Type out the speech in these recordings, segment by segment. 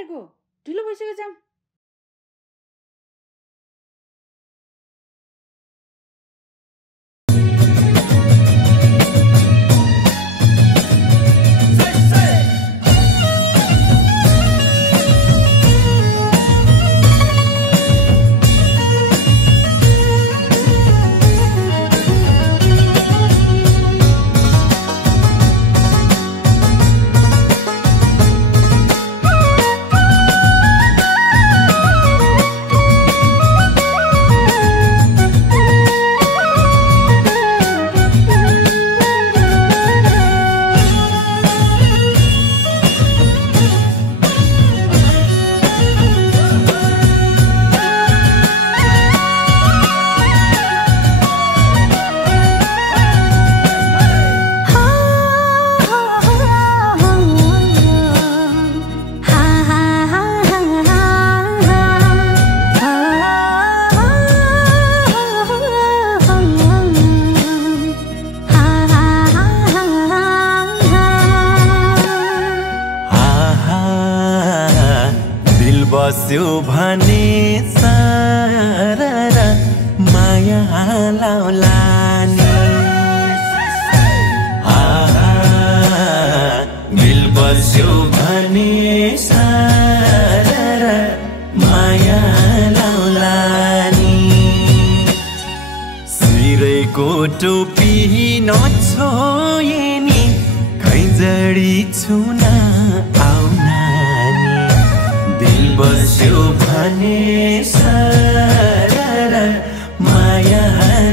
गरेको ढिलो भइसक्यो जाम बस्यो भने सारा माया लाउलानी दिल बस्यो भने सारा माया लाउलानी सिरैको टोपी नछोए नि खैजडी छुन बस्यो भने सारा माया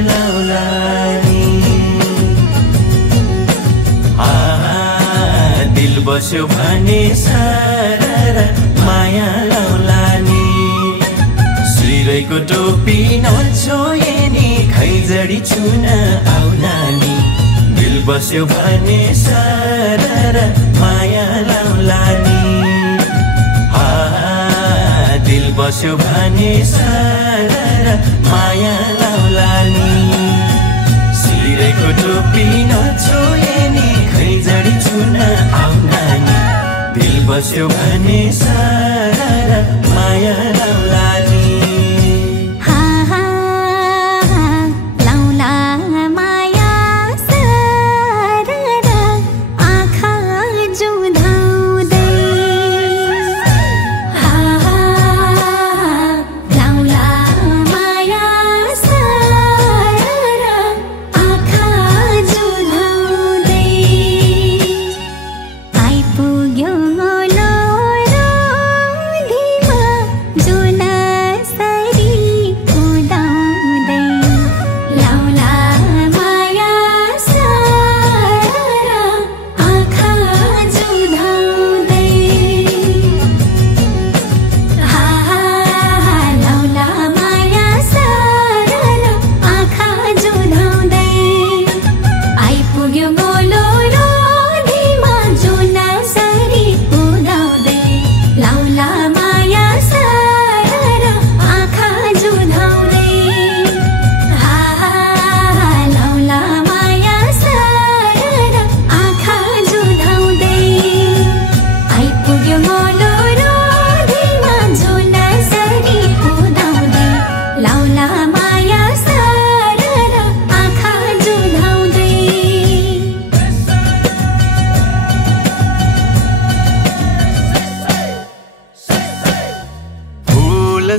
लाउलानी दिल बस्यो भने सारा माया लाउलानी सिरैको टोपी नछोए नि खैजडी छुन आउलानी दिल बस्यो भने सारा माया लाउलानी दिल बस्यो भने सारा माया लाउलानी सिरैको टोपी नछोए नि खैजडी छुन आउलानी दिल बस्यो भने सारा माया लाउलानी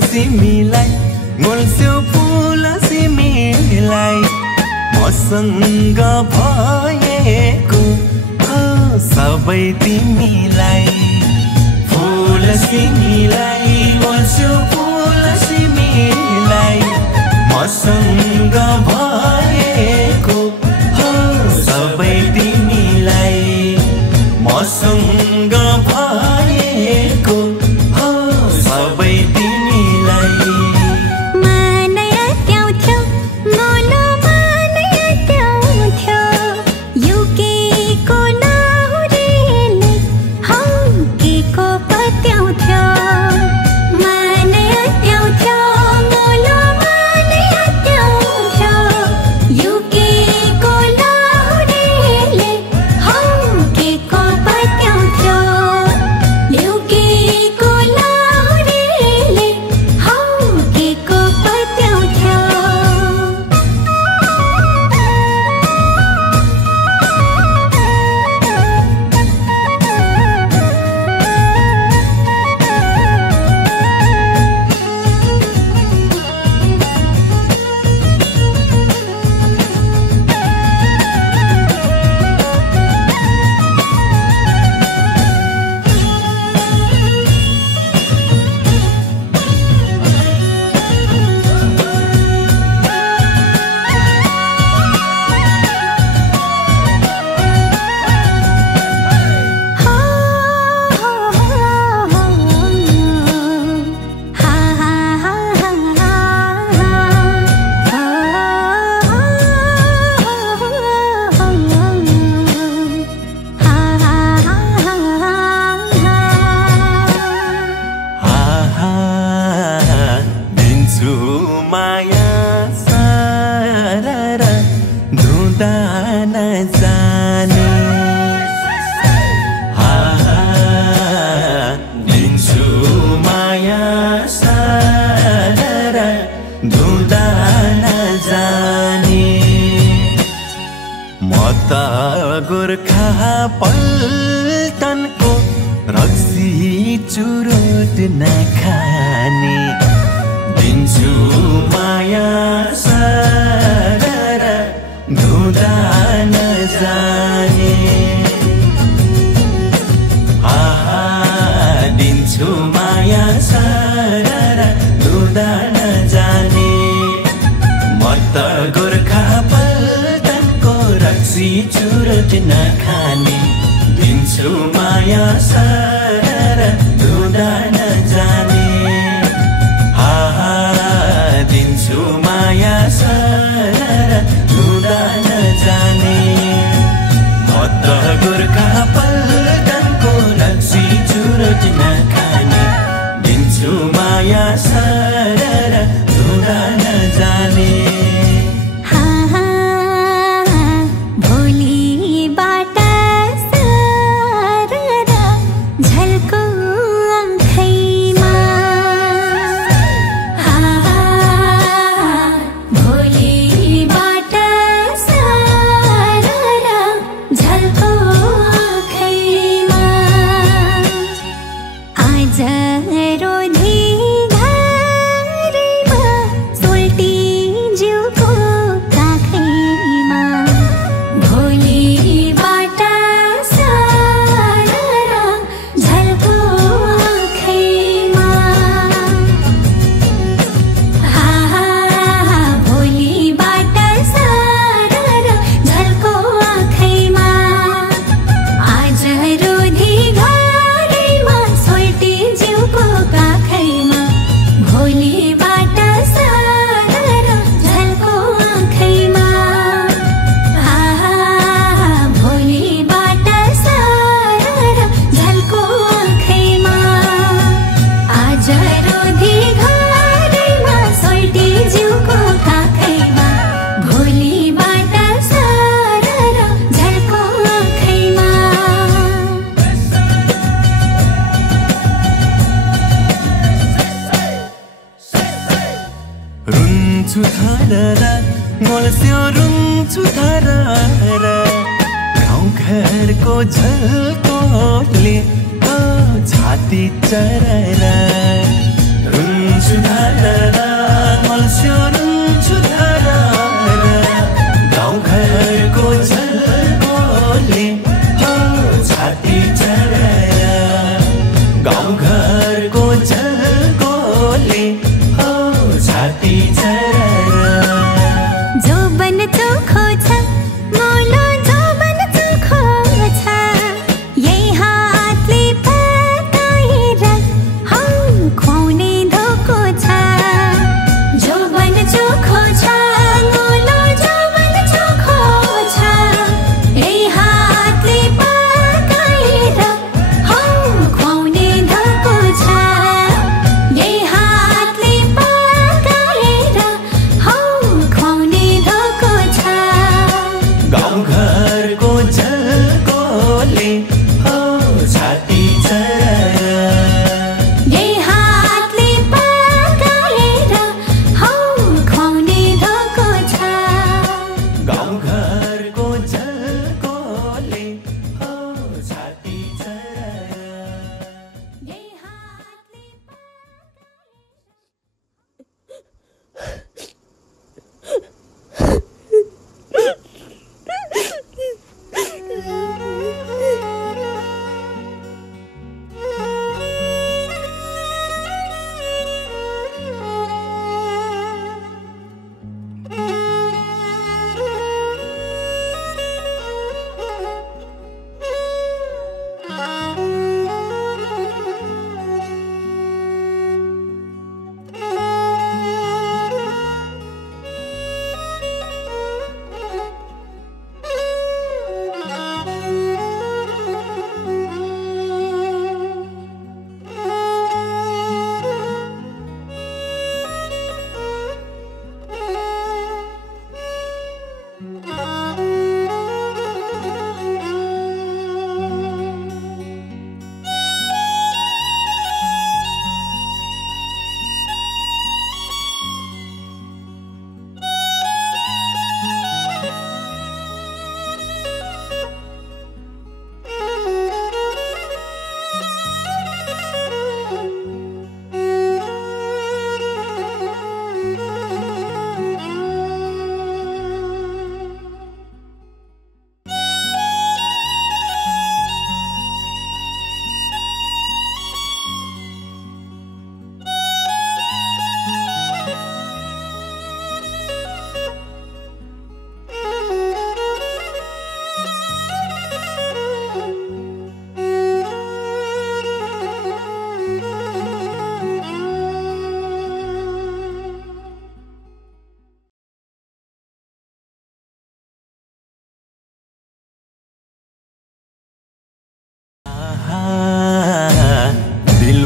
सिमीलाई मोल्स्यो फुल सिमीलाई मसँग भएको सबै तिमीलाई फुल सिमीलाई मोल्स्यो फुल सिमीलाई मसँग भएको सबै तिमीलाई मसँग भएको सबै दिन्छु माया सारा धुँदा नजाने म त गोर्खा पल्टनको रक्सी चुरोट नखाने दिन्छु माया सारा धुँदा नजाने दिन्छु माया सारा धुँदा नजाने म त गोर्खा पल्टनको रक्सी चुरोट नखाने दिन्छु माया सारा धुँदा नजाने दिन्छु माया सारा धुँदा नजाने म त गोर्खा पल्टनको रक्सी चुरोट नखाने दिन्छु माया सारा धुँदा नजाने रुन्छु थारा मोलस्यो रुन्छु थारा गाउँ घरको झल्कोले छाती चरारा रुन्छु थारा मोलस्यो रुन्छु थारा गाउँ घरको झल्कोले छाती चरारा गाउँ घरको झल्कोले छाती चरारा जोबन चोखो छ मोलो जोबन चोखो छ यही हातले पताएर हौ खुवाउने धोको छ जोबन चोखो छ मोलो जोबन चोखो छ यही हातले पताएर हौ खुवाउने धोको छ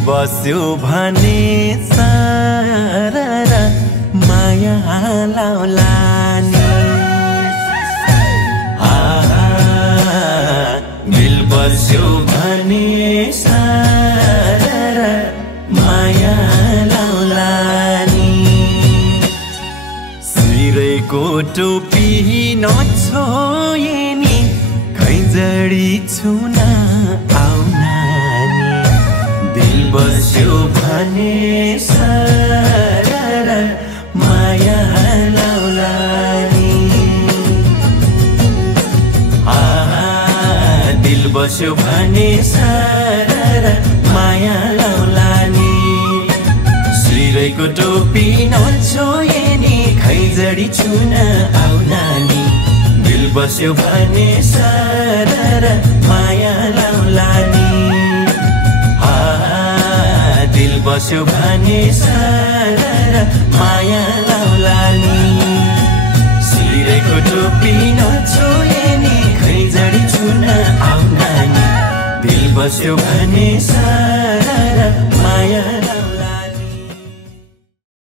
बस्यो भने सारा माया लाउला नि दिल बस्यो भने सारा माया लाउला नि सिरैको टोपी नछोए नि खैजडी छुन आउना नि दिल बस्यो भने सारा माया लाउला नि दिल बस्यो भने सारा माया लाउला नि सिरैको टोपी नछोए नि खैजडी छुन आउला नि दिल बस्यो भने सारा माया लाउला नि दिल बस्यो भने सारा माया लाउला नि सिरैको टोपी नछोए नि खैजडी छुन आउला नि दिल बस्यो भने सारा